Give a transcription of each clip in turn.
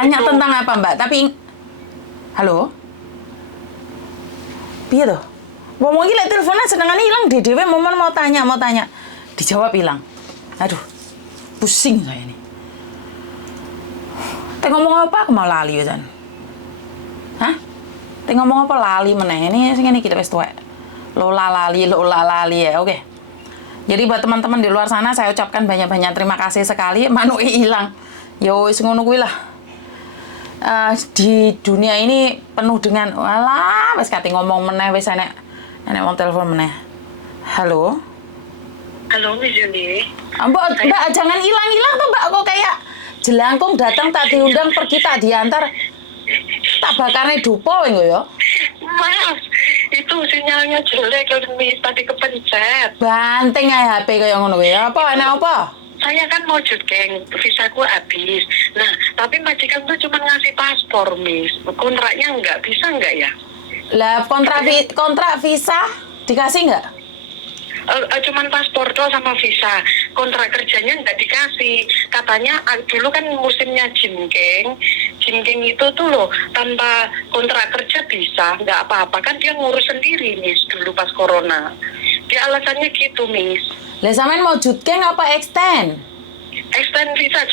Tanya tentang apa Mbak? Tapi halo? Piye tuh? Ngomong iki lek teleponan senengane ilang dhewe momen mau tanya. Dijawab hilang. Aduh. Pusing saya ini. Teng ngomong apa aku mau lali wisan. Hah? Teng ngomong apa lali meneh. Ini sing ngene iki wis tuwek. Lola lali ya. Oke. Jadi buat teman-teman di luar sana saya ucapkan banyak-banyak terima kasih sekali. Manuke hilang. Yo wis ngono kuwi lah. Di dunia ini penuh dengan walah wis kate ngomong meneh wis enek wong telepon meneh. Halo. Halo Miss Yuni. Mbak jangan hilang-hilang tuh Mbak, kok kayak jelangkung datang tak diundang pergi tak diantar. Tak bakarnya dupo engko ya. Mas, itu sinyalnya jelek kalau Miss tadi kepencet. Banting ae HP kaya ngono kuwi. Apa enak apa? Saya kan mau geng, visaku habis. Nah, tapi majikan tuh cuma ngasih paspor, Miss. Kontraknya bisa nggak ya? Lah kontrak visa dikasih nggak? Cuman paspor doang sama visa. Kontrak kerjanya nggak dikasih. Katanya dulu kan musimnya jimgeng itu tuh loh tanpa kontrak kerja bisa, nggak apa-apa kan dia ngurus sendiri, Miss, dulu pas corona. Dia alasannya gitu, Miss. Lah sampean mau jutgeng apa extend? Extend visa.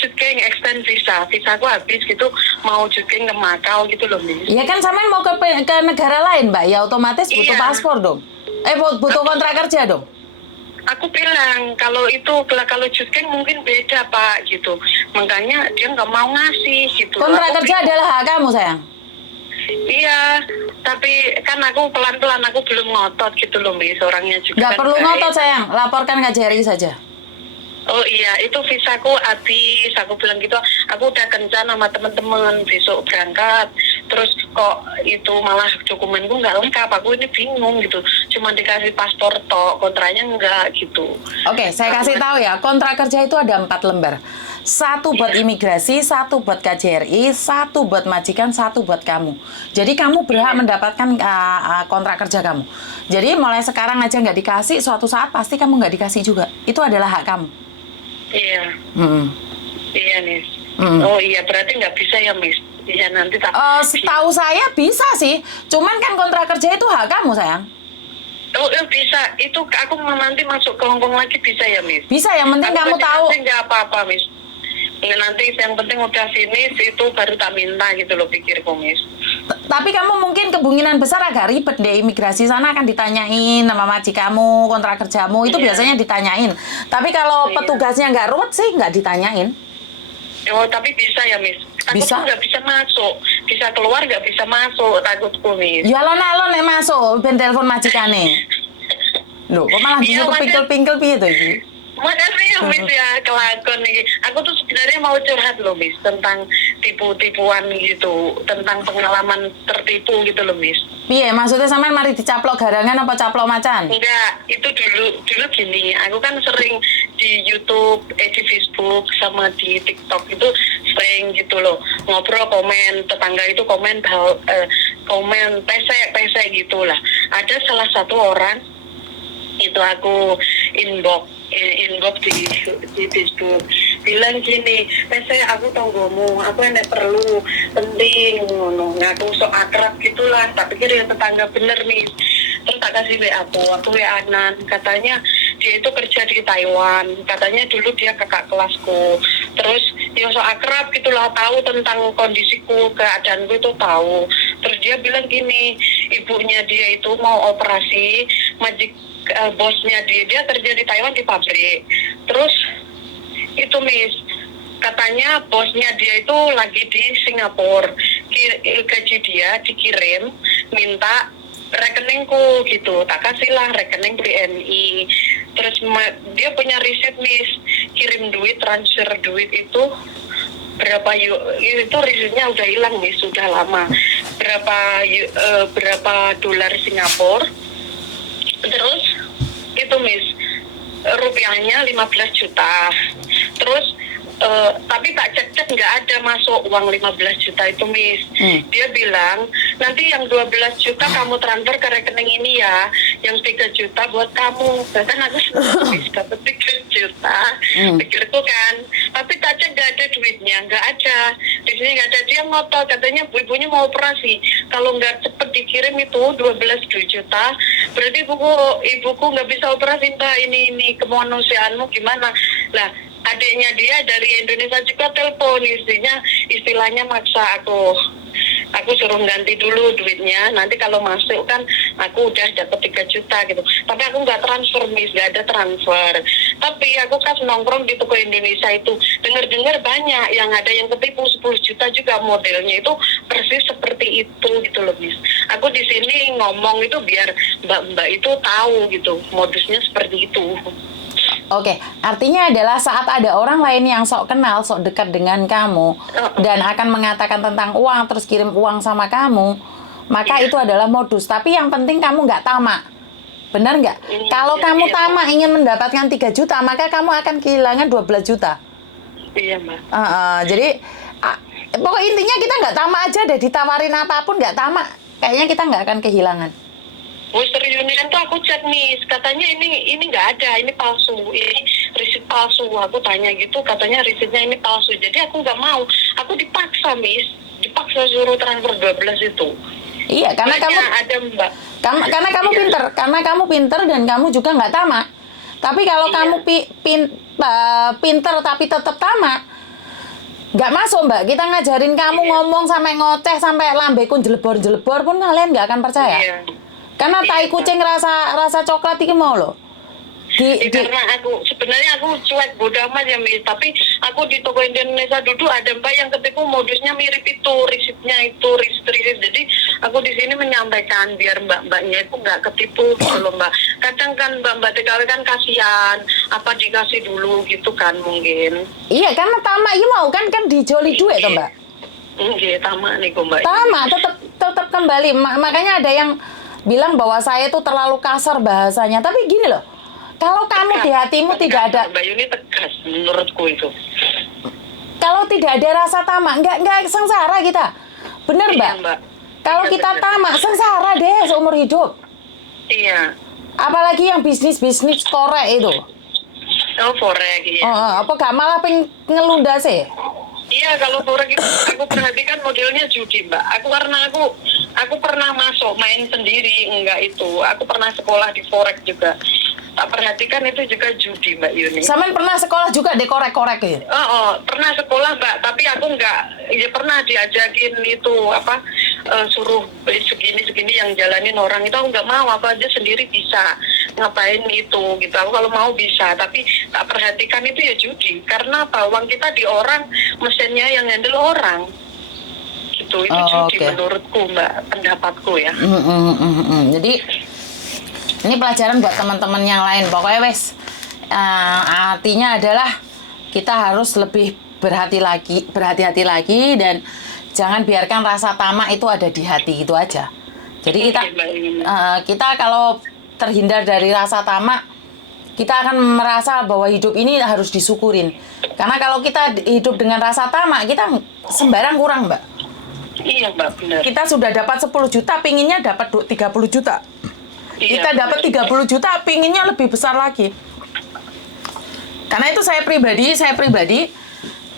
Visaku habis gitu, mau jutgeng ke Makau gitu loh, Miss. Iya kan sampean mau ke negara lain, Mbak. Ya otomatis butuh paspor dong. Butuh kontrak kerja dong. Aku bilang kalau jutgeng mungkin beda Pak gitu. Makanya dia nggak mau ngasih gitu. Kontrak kerja adalah hak kamu sayang. Iya, tapi kan aku pelan-pelan aku belum ngotot gitu loh, Miss. Orangnya juga Nggak kan perlu baik. ngotot sayang, laporkan KJRI saja. Oh iya, itu visaku habis. Aku bilang gitu, aku udah kencan sama teman-teman besok berangkat. Terus kok itu malah dokumenku nggak lengkap. Aku ini bingung gitu. Cuma dikasih paspor tok, kontraknya enggak gitu. Oke, saya kasih tahu ya, kontrak kerja itu ada 4 lembar. 1 buat imigrasi, 1 buat KJRI, 1 buat majikan, 1 buat kamu. Jadi kamu berhak mendapatkan kontrak kerja kamu. Jadi mulai sekarang aja nggak dikasih, suatu saat pasti kamu nggak dikasih juga. Itu adalah hak kamu. Iya. Iya, Miss. Oh iya, berarti nggak bisa ya, Miss? Iya, nanti tak. Setahu saya bisa sih. Cuman kan kontrak kerja itu hak kamu, sayang. Oh, bisa. Itu aku nanti masuk ke Hongkong lagi bisa ya, Miss? Bisa, yang penting kamu tahu. Nggak apa-apa, Miss. Nanti yang penting udah finish itu baru tak minta gitu loh, pikirku, Miss. Tapi kamu mungkin kemungkinan besar agak ribet deh, imigrasi sana akan ditanyain nama majikamu, kontrak kerjamu, itu biasanya ditanyain. Tapi kalau petugasnya nggak ruwet sih nggak ditanyain. Oh, tapi bisa ya, Miss? Bisa. Aku nggak bisa masuk, bisa keluar nggak bisa masuk, takutku, Miss. Ya alon-alon nek masuk, ben telepon majikane. Loh, kok malah disuruh pingkel-pingkel piye to iki? Makasih ya, Miss ya, kelakon nih. Aku tuh sebenarnya mau curhat loh, Miss, tentang tipu-tipuan gitu, tentang pengalaman tertipu gitu loh, Miss. Piye, maksudnya sampean mari dicaplok garangan apa caplok macan? Enggak, itu dulu gini, aku kan sering di YouTube, di Facebook, sama di TikTok itu sering gitu loh, ngobrol, komen, tetangga itu komen pesek gitu lah. Ada salah satu orang, itu aku inbox di Facebook bilang gini, saya aku tonggomu, aku enak perlu penting ngono, ngaku sok akrab gitulah, tak pikir ya tetangga bener nih. Terus tak kasih aku WA-an, katanya dia itu kerja di Taiwan, katanya dulu dia kakak kelasku, terus dia sok akrab gitulah, tahu tentang kondisiku, keadaanku itu tahu. Terus dia bilang gini, ibunya dia itu mau operasi, bosnya dia kerja di Taiwan di pabrik. Terus itu, Miss, katanya bosnya dia itu lagi di Singapura, gaji dia dikirim, minta rekeningku gitu, tak kasihlah rekening BNI. Terus dia punya riset, Miss, kirim duit, transfer duit itu berapa itu risetnya udah hilang, Miss, sudah lama. Berapa dolar Singapura. Terus itu, Miss, rupiahnya 15 juta. Terus tapi tak cek nggak ada masuk uang 15 juta itu, Miss. Dia bilang nanti yang 12 juta kamu transfer ke rekening ini ya, yang 3 juta buat kamu. Bahkan aku Miss dapat 3 juta. Pikirku kan, tapi tak cek nggak ada duitnya, nggak ada. Di sini nggak ada. Dia ngotot, katanya ibunya mau operasi. Kalau nggak cepet dikirim itu 12 juta, berarti ibuku nggak bisa operasi, Mbak. Ini kemanusiaanmu gimana? Lah, adiknya dia dari Indonesia juga telepon, istilahnya maksa aku suruh ganti dulu duitnya, nanti kalau masuk kan aku udah dapat 3 juta gitu. Tapi aku nggak transfer, Miss, nggak ada transfer. Tapi aku kan nongkrong di toko Indonesia itu, dengar banyak yang ada yang ketipu 10 juta juga, modelnya itu persis seperti itu gitu loh, Miss. Aku di sini ngomong itu biar mbak-mbak itu tahu gitu, modusnya seperti itu. Oke, artinya adalah saat ada orang lain yang sok kenal, sok dekat dengan kamu, dan akan mengatakan tentang uang, terus kirim uang sama kamu, maka itu adalah modus. Tapi yang penting kamu nggak tamak. Benar nggak? Kalau kamu tamak ingin mendapatkan 3 juta, maka kamu akan kehilangan 12 juta. Iya, Mbak. Jadi, pokok intinya kita nggak tamak aja deh, ditawarin apapun nggak tamak. Kayaknya kita nggak akan kehilangan. Western Union tuh aku cek, Miss, katanya ini nggak ada, ini palsu, ini risit palsu. Aku tanya gitu, katanya risitnya ini palsu. Jadi aku nggak mau, aku dipaksa, Miss, dipaksa suruh transfer 12 itu. Iya, karena kamu ada, Mbak. Karena kamu pinter, karena kamu pinter dan kamu juga nggak tamak. Tapi kalau kamu pinter tapi tetap tamak, nggak masuk, Mbak. Kita ngajarin kamu ngomong sampai ngoceh, sampai lambekun jelebor-jelebor pun kalian nggak akan percaya. Iya. Karena tai kucing rasa coklat itu mau loh. Karena sebenarnya aku cuek bodo amat ya, Miss. Tapi aku di toko Indonesia duduk ada mbak yang ketipu modusnya mirip itu, risetnya itu riset. Jadi aku di sini menyampaikan biar mbak-mbaknya itu nggak ketipu kalau Mbak. Kadang kan mbak-mbak TKW kan kasihan, apa dikasih dulu gitu kan mungkin. Iya, karena tamak ya mau kan dijoli duit toh, Mbak. Iya, tamak nih kok, Mbak. Tamak tetap kembali. Makanya ada yang bilang bahwa saya itu terlalu kasar bahasanya. Tapi gini loh, kalau kamu di hatimu tidak ada, Mbak Yuni tegas menurutku itu. Kalau tidak ada rasa tamak, nggak sengsara kita. Bener, Mbak? Iya, Mbak. Kalau Iya, kita bener. tamak, sengsara deh seumur hidup. Iya. Apalagi yang bisnis korek itu. Oh, forex, iya. Apa gak malah ngelunda sih? Iya, kalau forex itu aku perhatikan modelnya judi, Mbak. Aku pernah masuk main sendiri, enggak itu. Aku pernah sekolah di forex juga. Tak perhatikan itu juga judi, Mbak Yuni. Sampean pernah sekolah juga deh korek-korek ya? Pernah sekolah, Mbak, tapi aku enggak. Ya pernah diajakin itu suruh segini yang jalanin orang itu aku nggak mau. Aku aja sendiri bisa ngapain itu gitu. Aku kalau mau bisa, tapi tak perhatikan itu ya judi. Karena apa? Uang kita di orang, mesinnya yang handle orang. Gitu. Itu judi menurutku, Mbak, pendapatku ya. Jadi ini pelajaran buat teman-teman yang lain. Pokoknya wes, artinya adalah kita harus lebih berhati-hati lagi dan jangan biarkan rasa tamak itu ada di hati, itu aja. Jadi kita kalau terhindar dari rasa tamak, kita akan merasa bahwa hidup ini harus disyukurin. Karena kalau kita hidup dengan rasa tamak, kita sembarang kurang, Mbak. Iya, Mbak, benar. Kita sudah dapat 10 juta, pinginnya dapat 30 juta. Iya, Kita dapat 30 juta, pinginnya lebih besar lagi. Karena itu saya pribadi,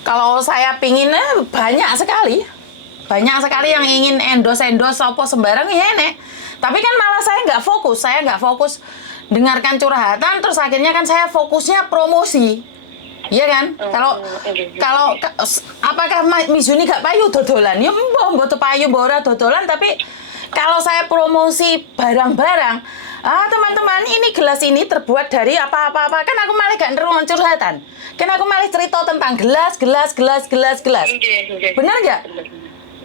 kalau saya pinginnya banyak sekali yang ingin endorse apa sembarang ya nek. Tapi kan malah saya nggak fokus dengarkan curhatan, terus akhirnya kan saya fokusnya promosi, iya kan? Kalau apakah Miss Yuni gak payu dodolan? Ya mbok payu ora dodolan, tapi kalau saya promosi barang-barang, teman-teman ini gelas ini terbuat dari apa kan aku malah gak neruang curhatan. Kan aku malah cerita tentang gelas. Benar nggak?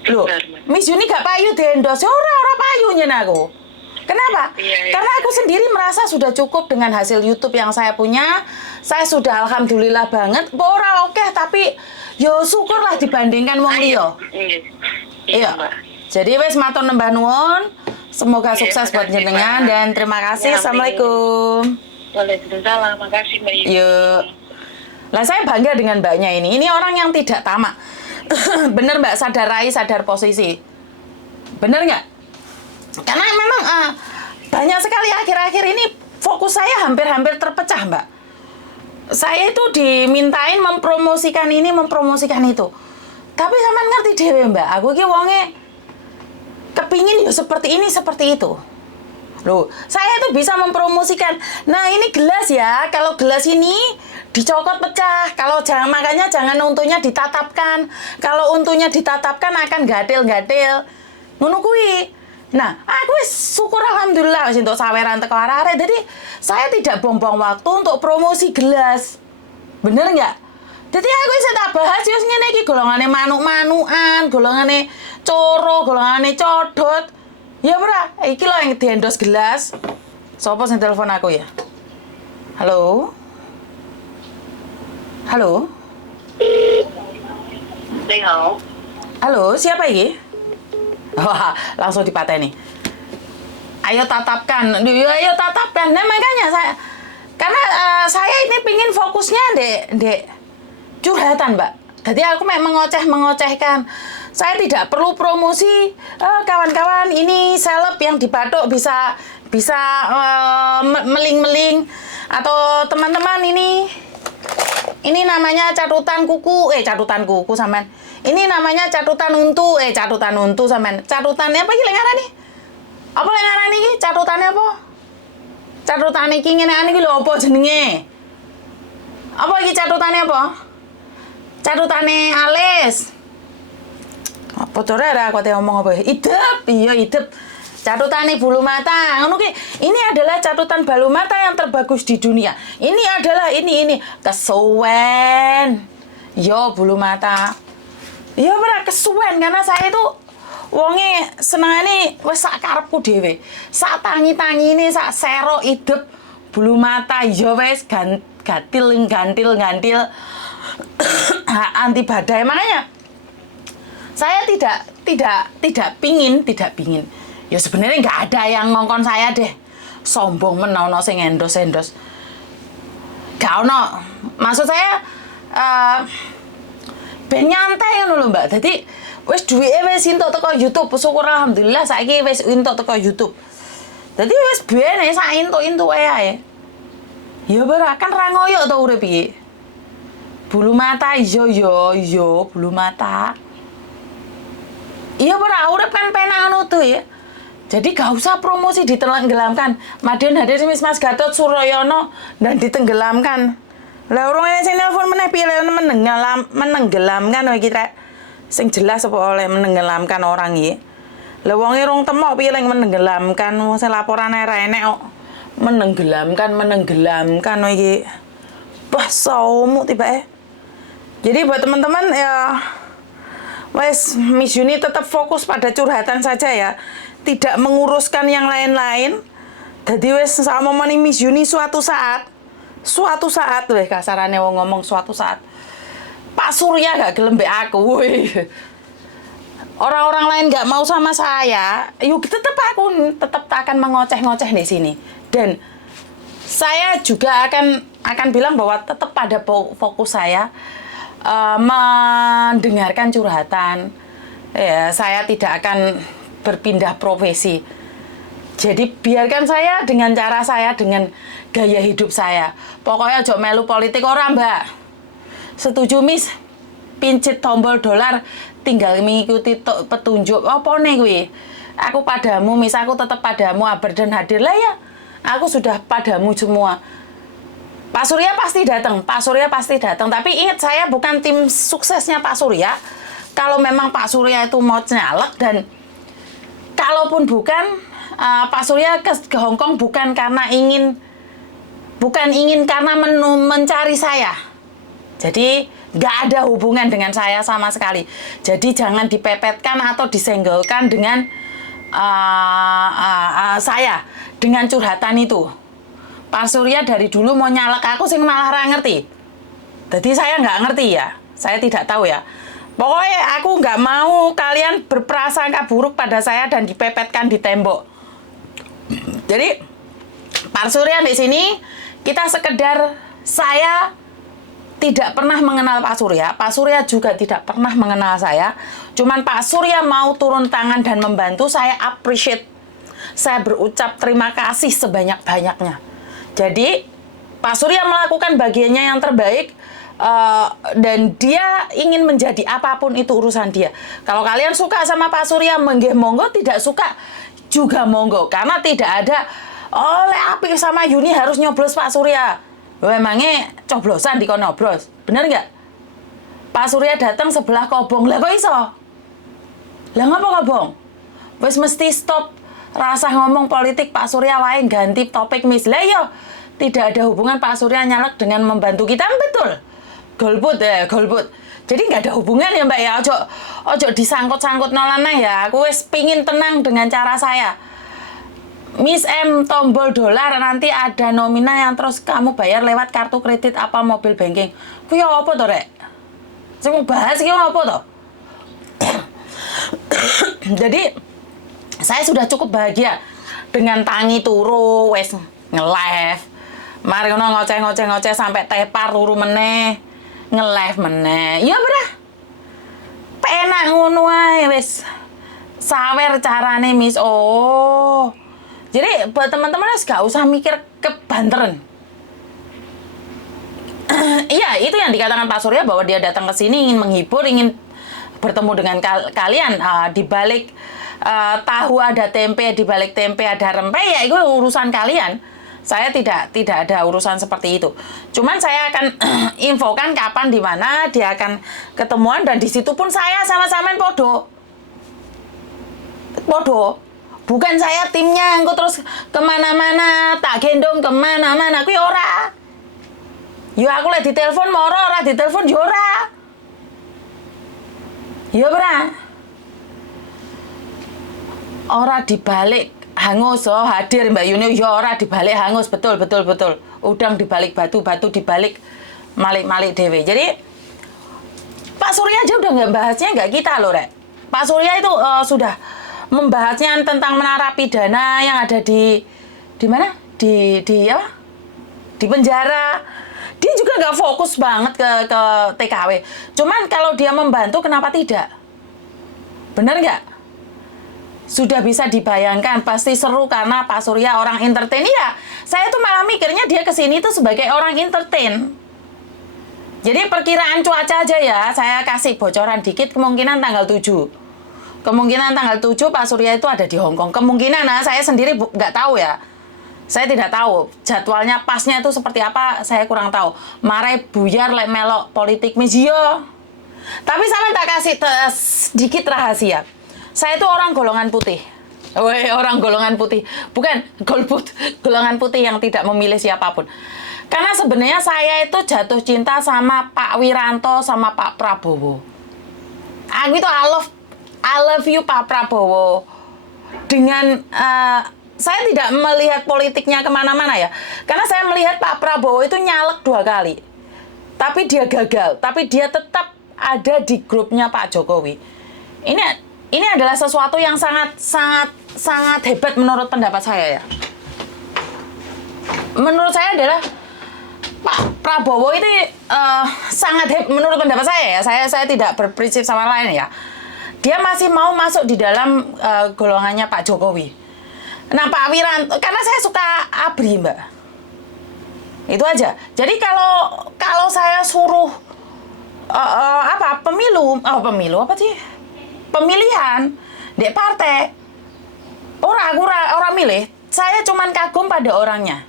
Loh, Miss Yuni gak payu di-endorse, ora payunya aku. Kenapa? Iya. Karena aku sendiri merasa sudah cukup dengan hasil YouTube yang saya punya. Saya sudah alhamdulillah banget. Ora oke, tapi yo syukurlah dibandingkan wong liya. Iya. Jadi wes matur nembah nuwun. Semoga sukses buat jenengan dan terima kasih. Ya, Assalamualaikum. Waalaikumsalam. Makasih, Mbak Yuni. Yuk. Lah saya bangga dengan mbaknya ini. Ini orang yang tidak tamak. Bener Mbak, sadar rai, sadar posisi. Bener nggak? Karena memang banyak sekali akhir-akhir ini fokus saya hampir-hampir terpecah, Mbak. Saya itu dimintain mempromosikan ini, mempromosikan itu. Tapi sampean ngerti dhewe, Mbak, aku iki wonge kepingin ya seperti ini, seperti itu. Loh, saya itu bisa mempromosikan. Nah, ini gelas ya. Kalau gelas ini dicokot pecah. Kalau jangan makanya jangan untunya ditatapkan. Kalau untunya ditatapkan akan gatil-gatil. Ngono kuwi. Nah, aku syukur alhamdulillah wis entuk saweran teko arek-arek. Jadi, saya tidak buang-buang waktu untuk promosi gelas. Bener nggak? Jadi aku bisa tak bahas yo ngene iki golongane manuk-manukan, golongane coro, golongane codot. Ya ora, iki lho yang diendos gelas. Sopo sing telepon aku ya? Halo? Halo? Halo. Halo, siapa iki? Wah, langsung dipateni. Ayo tatapkan. Ayo tatapkan. Nah, makanya karena saya ini pingin fokusnya dek curhatan, Mbak. Jadi aku memang mengocehkan. Saya tidak perlu promosi kawan-kawan ini seleb yang di Batok bisa meling-meling atau teman-teman ini namanya catutan kuku sampean. Ini namanya catutan untu sampean. Catutannya apa iki lek ngarani? Apa lek ngarani iki? Catutannya apa? Catutane iki ngene iki lho apa jenenge? Apa iki catutannya apa? Catutane alis. Apa to ora aku ngomong apa? Idep, iya idep. Catutane bulu mata. Ngono ki, ini adalah catutan bulu mata yang terbagus di dunia. Ini adalah ini kesuwen. Yo bulu mata. Ya ora kesuwen karena saya itu wonge senengane wis sak karepku dhewe. Sak tangi-tangine sak sero idep bulu mata ya wis gantil anti badai. Makanya saya tidak pingin. Ya sebenarnya nggak ada yang ngongkon saya deh. Sombong menono sing endos. Gak ono. Maksud saya ben nyantai ngono lho, Mbak. Dadi wis duwike wis entuk teko YouTube. Syukur alhamdulillah saiki wis entuk teko YouTube. Dadi wis bene sak entuk-entuke ae. Ya ora kan ra ngoyo to urip iki. Bulu mata yo bulu mata. Iya ora urip kan penak ngono tuh ya. Jadi gak usah promosi ditenggelamkan. Madiun hadir Mas Gatot Suroyono dan ditenggelamkan. Lah urung sing nelpon meneh piye menenggelamkan iki rek. Sing jelas apa oleh menenggelamkan orang iki. Lah wong e rung temok piye lek menenggelamkan wong sing laporan ora enek kok. Menenggelamkan iki. Wah, saumu tiba Jadi buat teman-teman ya wes, Miss Yuni tetap fokus pada curhatan saja ya. Tidak menguruskan yang lain-lain. Jadi wes sama mani Miss Yuni suatu saat weh kasarannya wong ngomong suatu saat. Pak Surya gak gelem mbek aku. Weh. Orang-orang lain gak mau sama saya, yuk tetap akan mengoceh-ngoceh di sini. Dan saya juga akan bilang bahwa tetap pada fokus saya mendengarkan curhatan. Ya, saya tidak akan berpindah profesi. Jadi biarkan saya dengan cara saya, dengan gaya hidup saya. Pokoknya ojo melu politik orang, Mbak. Setuju, Miss? Pincit tombol dolar, tinggal mengikuti petunjuk. Apa nih kuwi? Aku padamu, Miss. Aku tetap padamu, aber dan hadir lah ya. Aku sudah padamu semua. Pak Surya pasti datang. Tapi ingat, saya bukan tim suksesnya Pak Surya. Kalau memang Pak Surya itu mau nyalek, dan kalaupun bukan, Pak Surya ke Hong Kong bukan ingin karena mencari saya. Jadi nggak ada hubungan dengan saya sama sekali. Jadi jangan dipepetkan atau disenggolkan dengan saya dengan curhatan itu. Pak Surya dari dulu mau nyalek aku sing malah ra ngerti. Jadi saya nggak ngerti ya. Saya tidak tahu ya. Pokoknya aku nggak mau kalian berprasangka buruk pada saya dan dipepetkan di tembok. Jadi Pak Surya di sini kita sekedar, saya tidak pernah mengenal Pak Surya. Pak Surya juga tidak pernah mengenal saya. Cuman Pak Surya mau turun tangan dan membantu, saya appreciate. Saya berucap terima kasih sebanyak-banyaknya. Jadi Pak Surya melakukan bagiannya yang terbaik, dan dia ingin menjadi apapun itu urusan dia. Kalau kalian suka sama Pak Surya, monggo, tidak suka juga monggo, karena tidak ada oleh api sama Yuni harus nyoblos Pak Surya. Emangnya coblosan di kono nyoblos, bener nggak? Pak Surya datang sebelah Kobong, lah kok iso? Lah ngapa Kobong? Wes mesti stop rasa ngomong politik Pak Surya wae, ganti topik mis. Lah yo, tidak ada hubungan Pak Surya nyalek dengan membantu kita, betul. Golput. Jadi nggak ada hubungan ya Mbak ya. Ojo disangkut-sangkut nolaneh ya. Aku wes pingin tenang dengan cara saya. Miss M tombol dolar, nanti ada nominal yang terus kamu bayar lewat kartu kredit apa mobil banking. Kuwi apa to, Rek? Saya mau bahas iki apa to? Jadi saya sudah cukup bahagia dengan tangi turu wes nge-live. Mari ngono ngoceh sampai tepar turu meneh, nge-live meneh. Ya berah. Penak ngono ae wes. Sawer carane Miss. Oh. Jadi buat teman-teman gak usah mikir kebanteran. Iya, itu yang dikatakan Pak Surya bahwa dia datang ke sini ingin menghibur, ingin bertemu dengan kalian. Di balik tahu ada tempe, di balik tempe ada rempeh, ya itu urusan kalian. Saya tidak ada urusan seperti itu. Cuman saya akan infokan kapan, di mana dia akan ketemuan, dan di situ pun saya sama-sama podo. Bukan saya timnya yang terus kemana-mana, tak gendong kemana-mana, aku ora. Yo aku lagi ditelepon moro, ora ditelepon yo ora. Yo ora. Ora dibalik hangus hadir Mbak Yuni, yo ora dibalik hangus, betul. Udang dibalik batu dibalik malik-malik dewe. Jadi Pak Surya aja udah nggak bahasnya, nggak kita loh, Rek. Pak Surya itu sudah membahasnya tentang menara pidana yang ada di mana? Di apa? Di penjara. Dia juga nggak fokus banget ke TKW. Cuman kalau dia membantu, kenapa tidak? Benar nggak? Sudah bisa dibayangkan, pasti seru karena Pak Surya orang entertain. Ya, saya tuh malah mikirnya dia kesini tuh sebagai orang entertain. Jadi perkiraan cuaca aja ya, saya kasih bocoran dikit, kemungkinan tanggal 7. Kemungkinan tanggal 7 Pak Surya itu ada di Hong Kong. Kemungkinan, saya sendiri nggak tahu ya. Saya tidak tahu jadwalnya pasnya itu seperti apa, saya kurang tahu. Marai buyar lek melok politik misio. Tapi saya tak kasih sedikit rahasia. Saya itu orang golongan putih. Orang golongan putih. Bukan golput, golongan putih yang tidak memilih siapapun. Karena sebenarnya saya itu jatuh cinta sama Pak Wiranto sama Pak Prabowo. Aku itu I love you Pak Prabowo. Dengan saya tidak melihat politiknya kemana-mana ya. Karena saya melihat Pak Prabowo itu nyalek 2 kali. Tapi dia gagal. Tapi dia tetap ada di grupnya Pak Jokowi. Ini adalah sesuatu yang sangat hebat menurut pendapat saya ya. Menurut saya adalah Pak Prabowo itu sangat hebat menurut pendapat saya ya. Saya tidak berprinsip sama lain ya. Dia masih mau masuk di dalam golongannya Pak Jokowi. Nah Pak Wiranto, karena saya suka ABRI Mbak. Itu aja. Jadi kalau saya suruh pemilihan di partai, orang milih. Saya cuman kagum pada orangnya.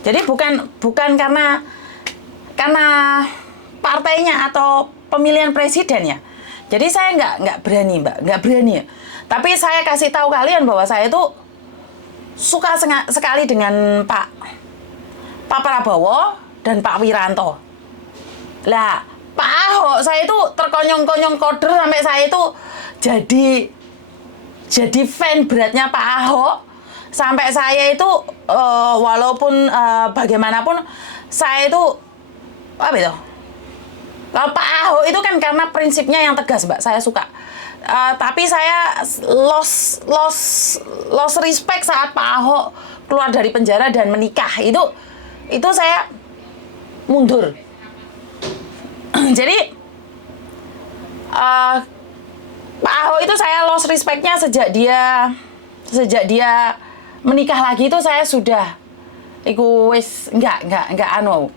Jadi bukan karena partainya atau pemilihan presidennya. Jadi saya nggak berani Mbak, nggak berani ya. Tapi saya kasih tahu kalian bahwa saya itu suka sekali dengan Pak Prabowo dan Pak Wiranto. Lah, Pak Ahok saya itu terkonyong-konyong koder sampai saya itu jadi fan beratnya Pak Ahok. Sampai saya itu walaupun bagaimanapun saya itu apa itu? Kalau Pak Ahok itu kan karena prinsipnya yang tegas, Mbak, saya suka. Tapi saya lost respect saat Pak Ahok keluar dari penjara dan menikah. Itu saya mundur. Jadi Pak Ahok itu saya lost respect-nya sejak dia menikah lagi itu saya sudah Iku wis enggak anu.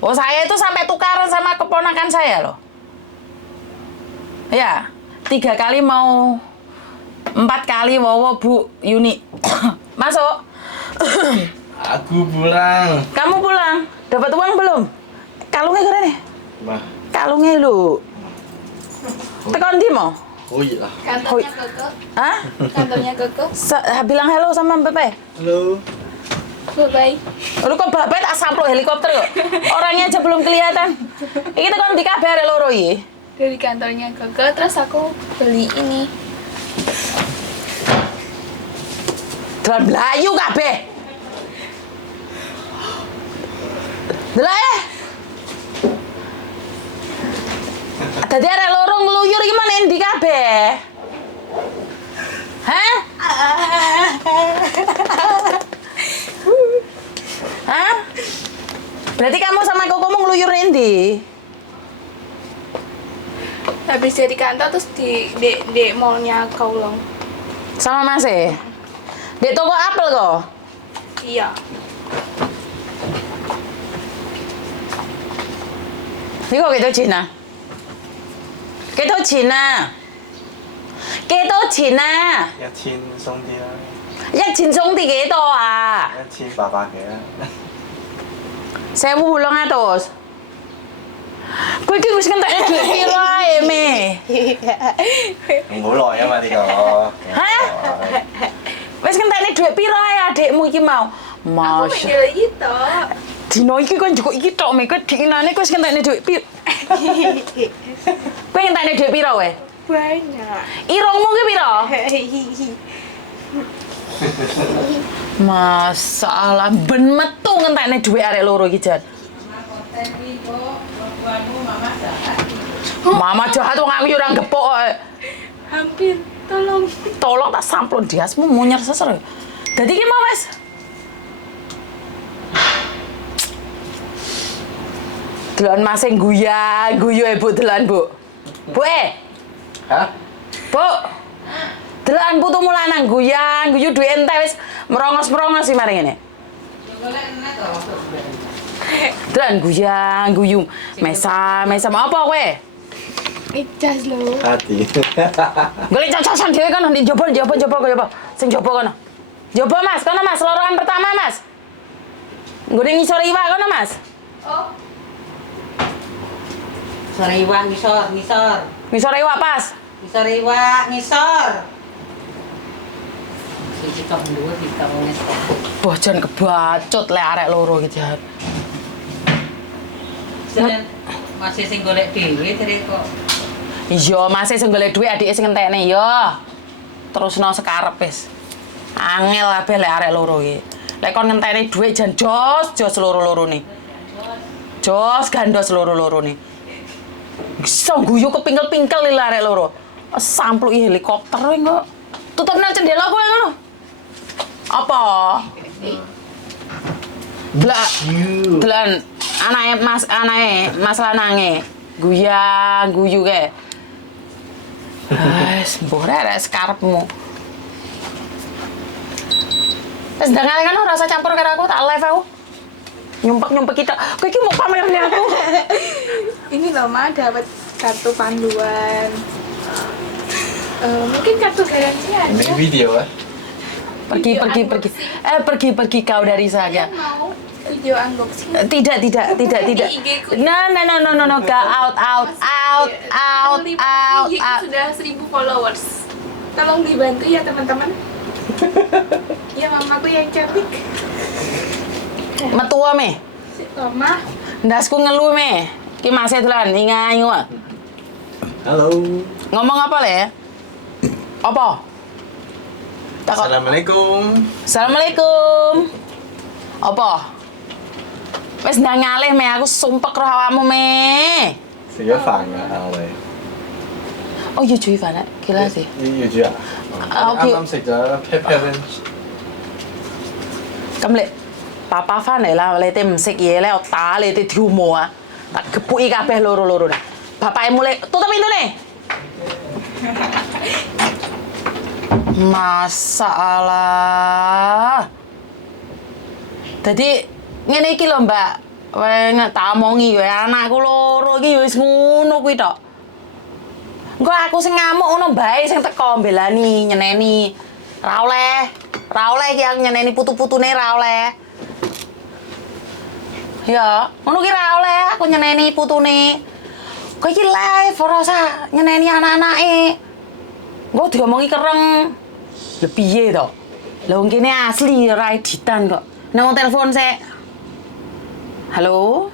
Oh, saya itu sampai tukaran sama keponakan saya loh. Ya, 3 kali mau 4 kali wowo Bu Yuni. Masuk. Aku pulang. Kamu pulang. Dapat uang belum? Kalungnya keren nih. Mah. Kalungnya lu. Tekan di mau? Oh iya. Kantornya Keke. Hah? Kantornya Keke. Bilang halo sama Bebe. Halo. Bye-bye. Lu kok Bebe tak samplok helikopter kok? Orangnya aja belum kelihatan. Iki tekan di kabeh arek loro iki. Dari kantornya Keke, terus aku beli ini. Dalan blayu kabeh. Delok Dadi arek loro ngluyur iki mana endi kabeh? Hah? Hah? Berarti kamu sama kokomu ngluyur endi? Habis dari kantor terus di mallnya Kaulong. Sama Mas e? Di toko apel kok? Iya. Iku kita Cina. Kita Cina. Kita Cina. 1000鬆啲啦1000鬆啲幾多啊？ ，1800嘅啦。 1.800. Kowe iki wis kentekne dhuwit piro ae, Me? 用好耐啊嘛呢個。 Hah? Wis kentekne dhuwit piro ae adikmu iki mau? Aku Masya. manggil itu. Dino iki kan juga iki tok, Me. Kowe dikinane kowe wis kentekne dhuwit piro? Kowe kentekne dhuwit piro wae? Banyak. Irungmu ki piro? Masalah ben metu ngentekne dhuwit arek loro iki jan. Mama jahat wong aku yo ora gepok kok. Hampir. Tolong. Tolong tak samplon diasmu munyer seser. Dadi ki mau wis. Deloken Mas sing guyu Bu deloken Bu. Bu Hah? Bu. Deloken putumu lanang guyu duwe entek wis merongos-merongos sih mari ngene. Deloken guyu. Mesa apa kowe? Ijas lo. Hati. Golek cocosan dhewe kono ndi njaba kono. Sing njaba kono. Njaba Mas, kono Mas, lorokan pertama Mas. Nggone ngisor iwak kono Mas. Oh. Ngisor iwak, ngisor. Ngisor iwak pas. Ngisor iwak, ngisor. Siji tok dhuwur ditangone tok. Bojan kebacut lek arek loro iki jahat. Senen masih sing golek dhewe dari kok. Iya, Mas sing golek dhuwit adike sing entekne ya. Terusno sekarep wis. Angel kabeh lek arek loro iki. Lek kon ngentekne dhuwit jan jos loro-lorone. Jos gandos loro-lorone. Iso guyu kepingkel-pingkel lek arek loro. Sampluki helikopter kowe kok. Tutupna cendela kowe ngono. Apa? Blak. Delan anake Mas lanange guyu kae. Wes, mbok rek sekarepmu. Wes ndangane kan ora usah campur karo aku, tak live aku. Nyumpek kita. Kowe iki mau pamerne aku. Ini loh, Ma, dapat kartu panduan. Mungkin kartu garansi Make ada. video ah. Pergi kau dari saya. Kalian mau video unboxing? Tidak. Di IG ku. No. Go out. Di IG ku sudah 1000 followers. Tolong dibantu ya teman-teman. Ya mamaku yang cantik. Metu me. Si Toma. Ndasku ngelu me. Ki masih dolan ingayu. Halo. Ngomong apa le? Apa? Takut. Assalamualaikum. Apa? Wes ndang ngalih me, aku sumpek roh awakmu me. 食咗飯㗎我哋。 Oh,要煮飯啦，幾多時？要煮啊？啊啱啱食咗 peppermint。咁你爸爸翻嚟啦，你哋唔食嘢咧，我打你哋跳舞啊！Tak gebuk kabeh loro-loro nih. Bapaknya mulai tutup pintu nih. Masalah. Dadi ngene iki lho, Mbak. Tak omongi wae anakku loro iki ya wis ngono kuwi tok. Engko aku sing ngamuk ngono bae sing teko mbelani nyeneni. Ra oleh iki aku nyeneni putu-putune ra oleh. Ya, ngono ki ra oleh aku nyeneni putune. Kowe iki live ora usah nyeneni anak-anake. Engko diomongi kereng. Lha piye to? Lah wong kene asli ora editan kok. Nang telepon sik. Halo?